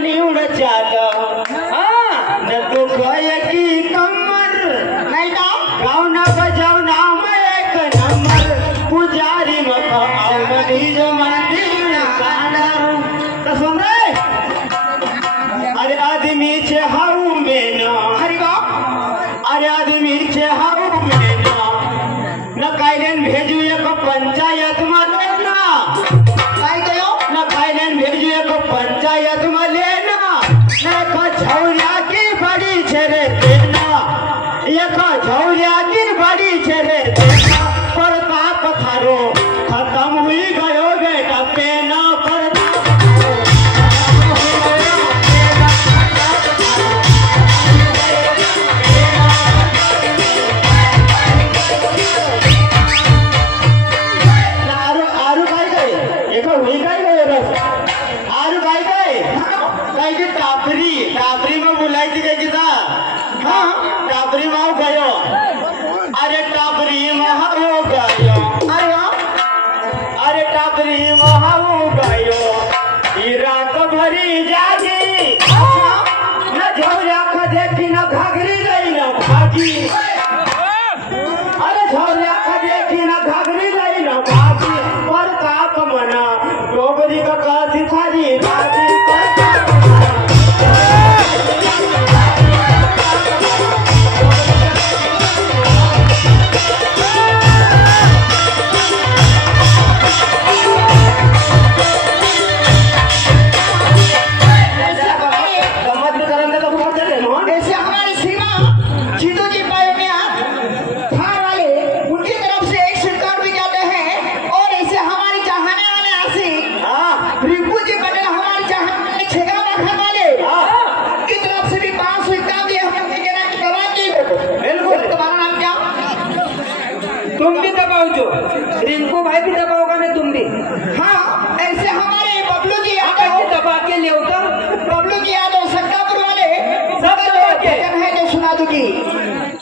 पानी उड़ जाता न तो गए की कमर नहीं तो गाँव ना बजाओ ना मैं एक नंबर पुजारी मका मनी जो मंदिर तो सुन रहे अरे आदमी छे हाउ में ना अरे आदमी छे हाउ में ना न कायदेन भेजू एक पंचायत में लेना न कायदेन भेजू एक पंचायत में लेना न एक झौरिया की बड़ी छेरे देना एक झौरिया की बड़ी छेरे देना प्रताप थारो खत्म हुई गयो बेटा पेना टापरी में बुलायची काय किता टापरी में गयो अरे टापरी में हो गयो अरे टापरी में हो गयो रात भरी जागी न झौरिया का देखी न घाघरी गई न भागी अरे झौरिया का देखी न घाघरी गई न भागी पर काप मना डोबरी का कासी थारी भागी तुम भी दबाओ जो रिंकू भाई भी दबाओगा ना तुम भी ऐसे हमारे बबलू जी दबा के ले बबलू जी यादव सट्टापुर वाले सब दबा के है जो सुना दूंगी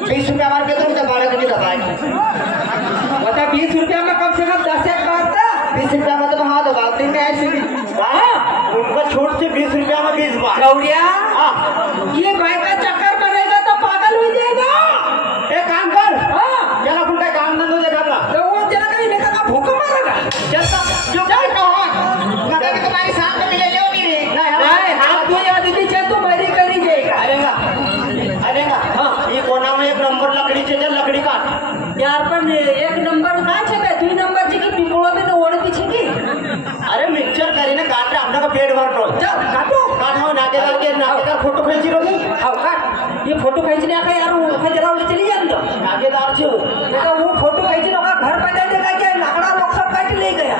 20 रुपया मार के तुम तो 12 बजे दबाए बता 20 रुपया में कम से कम 10 एक मारता 20 रुपया मतलब हाँ दबाते में ऐसे भी उनका छोट से 20 रुपया में 20 बार गौरिया ये भाई का चक्कर बनेगा तो पागल हो जाएगा। एक काम कर जरा कुछ काम धंधो देखा तो वो जरा कहीं लेकर का भूख मारेगा चलता जो चल मतलब कि तुम्हारी साथ में मिले ले नहीं हाथ धो या दीदी चल तो मरी करी जाएगा अरेगा ये कोना में एक नंबर लकड़ी चल लकड़ी काट यार पण एक नंबर काय छे बे 2 नंबर जी की पिपोळो में ओळखी छे की अरे मिक्सचर करीने काट आपना का पेट भरतो चल काटो नागेदार फोटो खींची रोगी काट ये फोटो खींचने का यार वो जरा चली जाए तो नागेदार छे तो वो फोटो खींचने का घर पे जाने का क्या लाकड़ा लोग सब काट ले गया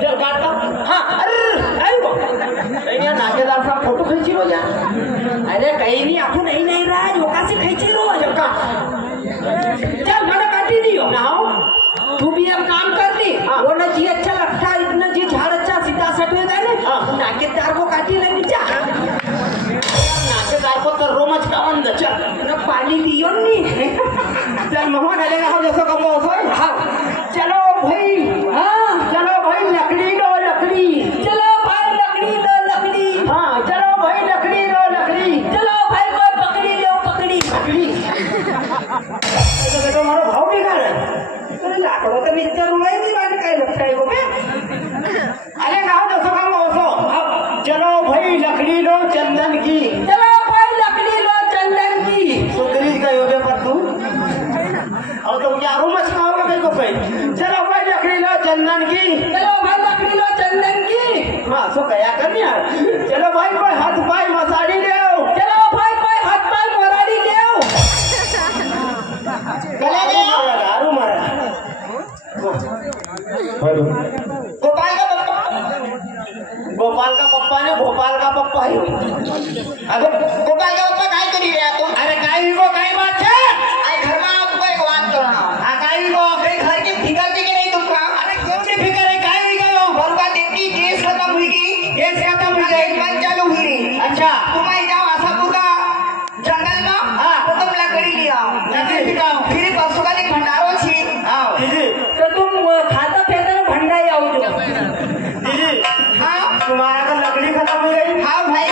चल काटता अरे आई वो ये नागेदार साहब फोटो खींची रो जा अरे कहीं नहीं आपको नहीं रहा है लोका से खींची रो का चल मैंने काटी दियो ना तू भी अब काम करती वो ना जी अच्छा लगता है इतना जी झाड़ अच्छा सीधा सटवेगा ना नागेदार को काटी लगी जा नागेदार को तो रोमच का बंद चल ना पानी दियो नहीं चल मोहन आलेगा हो जैसा कम हो चलो भाई चलो भाई लकड़ी लो लकड़ी चलो भाई लकड़ी लो लकड़ी चलो भाई लकड़ी लो लकड़ी चलो भाई कोई पकड़ी लो पकड़ी तो मारो भाव भी कर लाकड़ो तो मिक्सचर उड़ाई नहीं बाकी काय लगता है को अरे गाओ जैसा कम हो चलो भाई लकड़ी लो चंदन की चलो भाई लकड़ी लो चंदन की सुंदरी का योगे पर तू और तो यारो मत खाओगे कहीं को कहीं चलो भाई लकड़ी लो चंदन की चलो भाई लकड़ी लो चंदन की सो कया कर यार चलो भाई कोई हाथ पाई मसाड़ी ले आओ चलो भाई कोई हाथ पाई मराड़ी ले आओ गले ले आओ दारू मारा गोपाल का पप्पा ने भोपाल का पप्पा ही अगर गोपाल का पप्पा काय करी रहा तुम अरे काय को काय बात है आई घर में आपको एक बात करना काय को अपने घर की फिकर थी कि नहीं तुमका अरे कौन सी फिकर है काय भी गयो बरका देखी गैस खत्म हुई की गैस खत्म हुई गई बंद चालू हुई रही अच्छा तुम आई जाओ आशापुर का जंगल में तो तुम लकड़ी लिया लकड़ी का फिर परसों का भंडारो छी तो तुम खाता फेंकने भंडाई आओ जो दीदी तुम्हारा का लकड़ी खत्म हो गई हाँ भाई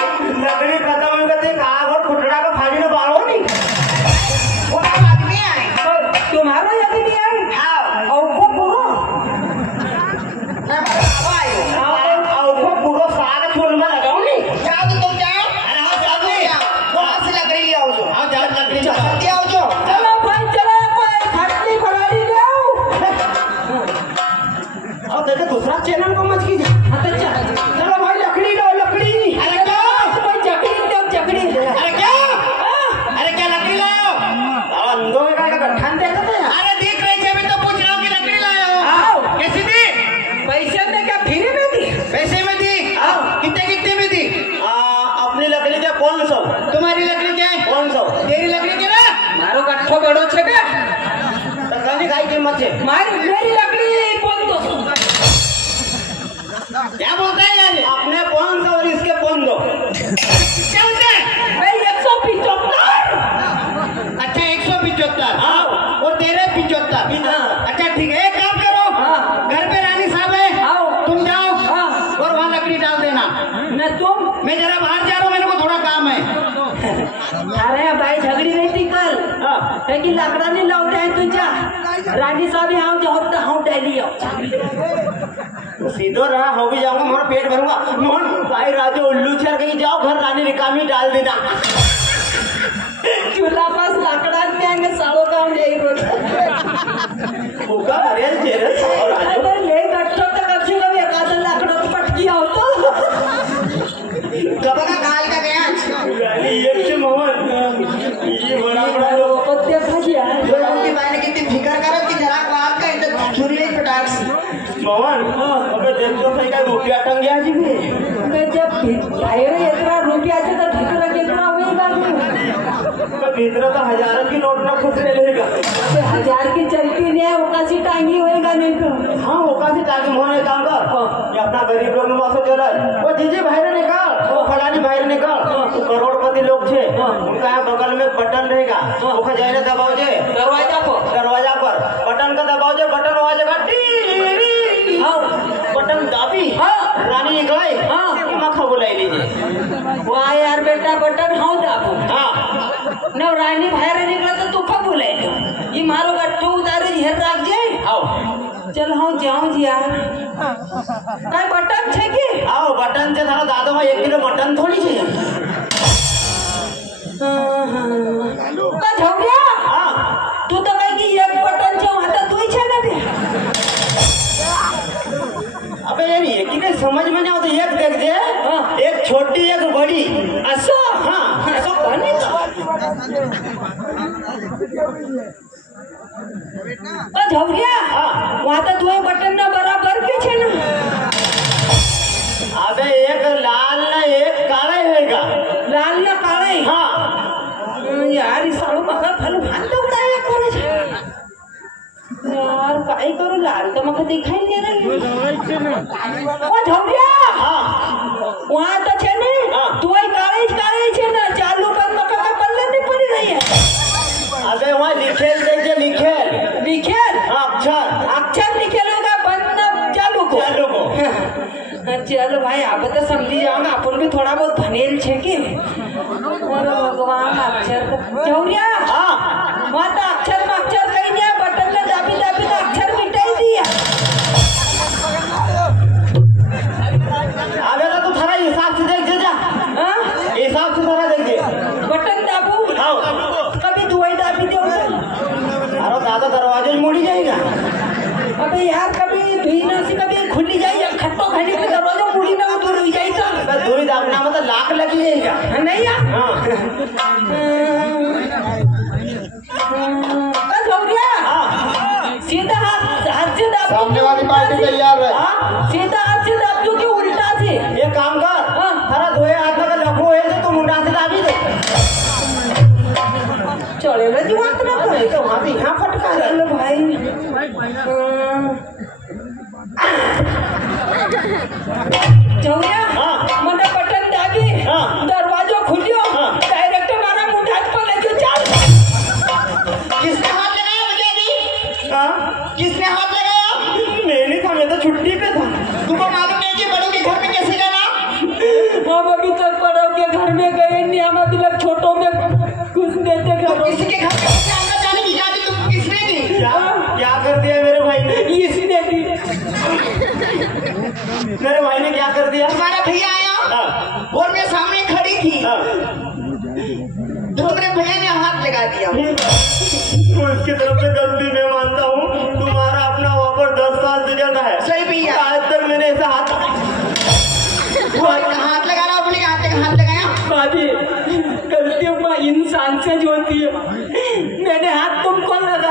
मेरी लकड़ी कौन दो? क्या बोलता है यार? अपने 500 और इसके 500। क्या बोलता है? मैं 175। अच्छा 175। हाँ। और तेरे 75। हाँ। अच्छा ठीक है, एक काम करो, हाँ। घर पे रानी साहब है, आओ। तुम जाओ हाँ। और वहाँ लकड़ी डाल देना। न तुम? मैं जरा बाहर जा रहा हूँ, मेरे को थोड़ा काम है। अरे भाई झगड़ी रही थी कल है कि लाकड़ा नहीं लौट है तुझा रानी साहब यहाँ जाओ तो हम डेली आओ सीधो रहा, हो भी जाऊंगा, मोर पेट भरूंगा। मोहन भाई राजू उल्लू चल गई, जाओ घर रानी रिकामी डाल देना। चूल्हा पास लाकड़ा में आएंगे सालों का हम यही रोज भूखा अरे चेहरे और राजू अरे ले गट्ठो तो कब से कभी एक आधा लाकड़ा तो पटकी आओ तो गबा का काल का गया। रानी ये से मोहन ये बड़ा बड़ा लोग को देखा जी यार लोगों की बात कितनी फिकर करो कि जरा बाप का इधर छुरी नहीं पटाक सी। मोहन अबे देख तो सही का रुपया टंग गया जी में। मैं जब भाईरे इतना रुपया से तो भीतर कितना हुई बात भीतर तो 1000 की नोट ना खुद ले लेगा। 1000 की चलती नहीं है उकासी टांगी होएगा नहीं तो हाँ वो काफी ताकि मोहन एक काम कर, ये अपना गरीब लोग नुमा से चला वो जीजे भाई ने निकाल, वो फलानी भाई ने निकाल, वो करोड़पति लोग छे, उनका यहाँ बगल में बटन रहेगा, वो खजाने दबाओ जे दरवाजा पर बटन का दबाओ जे, बटन आवाजेगा टी बटन दाबी रानी निकलाई मखा बुलाई लीजिए। वाह यार बेटा बटन हाँ दाबो हाँ न रानी बाहर निकला तो तू कब बुलाई ये मारो गट्ठो उतारे घेर रख जाए आओ चल हाँ जाऊँ जी यार काय बटन छे के आओ बटन से थारा दादो में 1 किलो मटन थोड़ी चाहिए। का झगड़ा हाँ तू तो कहीं की एक बटन छे वहाँ तू ही छे ना दे अबे यार ये कि समझ में नहीं आता, एक देख दे, एक छोटी एक बड़ी असो हाँ असो कौन का झगड़ा हाँ वहाँ तो तू बटन ना बराबर के छे ना अबे एक लाल ना एक काला रहेगा। लाल ना काले हाँ यार इस सालों मगर फल भान तो उड़ाया करे छे यार काय करू लाल तो मगर दिखाई नहीं रही ओ झगड़ा हाँ वहाँ तो छे ने हाँ। तू काले छे ना चालू कर मगर का पल्ले नहीं पड़ी रही है अबे वहाँ लिखेल देखिए लिखेल लिखेल हाँ अक्षर लिखेलेगा बंद चालू को चलो भाई आप तो समझी जाओगे अपन भी थोड़ा बहुत भनेल छे के अरे भगवान अक्षर चौरिया हाँ वहाँ तो अक्षर में अक्षर कहीं नहीं है बटन में दाबी दाबी तो अक्षर मिटाई दिया अबे तो तू थारा हिसाब से देख जा हाँ हिसाब से थारा देख दे बटन दाबू हाँ कभी दुआई दाबी दो अरे दादा दरवाजे में मुड़ी जाएगा। अबे यार कभी धुई ना सी कभी खुली जाए या खट्टो खाली के दरवाजा मुड़ी ना दूर हो जाए तो दूरी दागना मतलब लाख लगी जाएगा। नहीं यार हाँ हाँ सीधा हाथ से दाब सामने वाली पार्टी तैयार है। सीधा हाथ से दाब दो कि उल्टा से ये काम कर हाँ। थारा धोए हाथ में लखो है तो तुम मुंडा से दाबी दे चलेगा दिमाग ना करे तो वहाँ से यहाँ फटका है। चलो भाई चौरिया हाँ। मने बटन दाबी हाँ। दरवाजा खुलियो हाँ। डायरेक्ट मारा मुंडा को ले जो चल किसने हाथ लगाया भैया जी? हाँ किसने हाथ लगाया? मैंने था, मैं तो छुट्टी पे था। तुमको मालूम नहीं कि बड़ों के घर में कैसे जाना? हम अभी तक बड़ों के घर में गए नहीं हम अभी तक छोटों में कुछ देते तो घर किसी के घर में कैसे आना जाने की इजाजत तुमको किसने दी? क्या कर दिया मेरे भाई ने? इसने दी मेरे भाई ने क्या कर दिया? तुम्हारा भैया आया हाँ। और मैं सामने खड़ी थी हाँ। तो तुमने भैया ने हाथ लगा दिया। तो इसकी तरफ से गलती मैं मानता हूँ, तुम्हारा अपना वापर 10 साल से ज्यादा है। सही भैया। आज तक मैंने ऐसा हाथ हाथ लगा रहा अपने हाथ लगाया। भाभी गलती इंसान से जो होती है मैंने हाथ तुमको लगा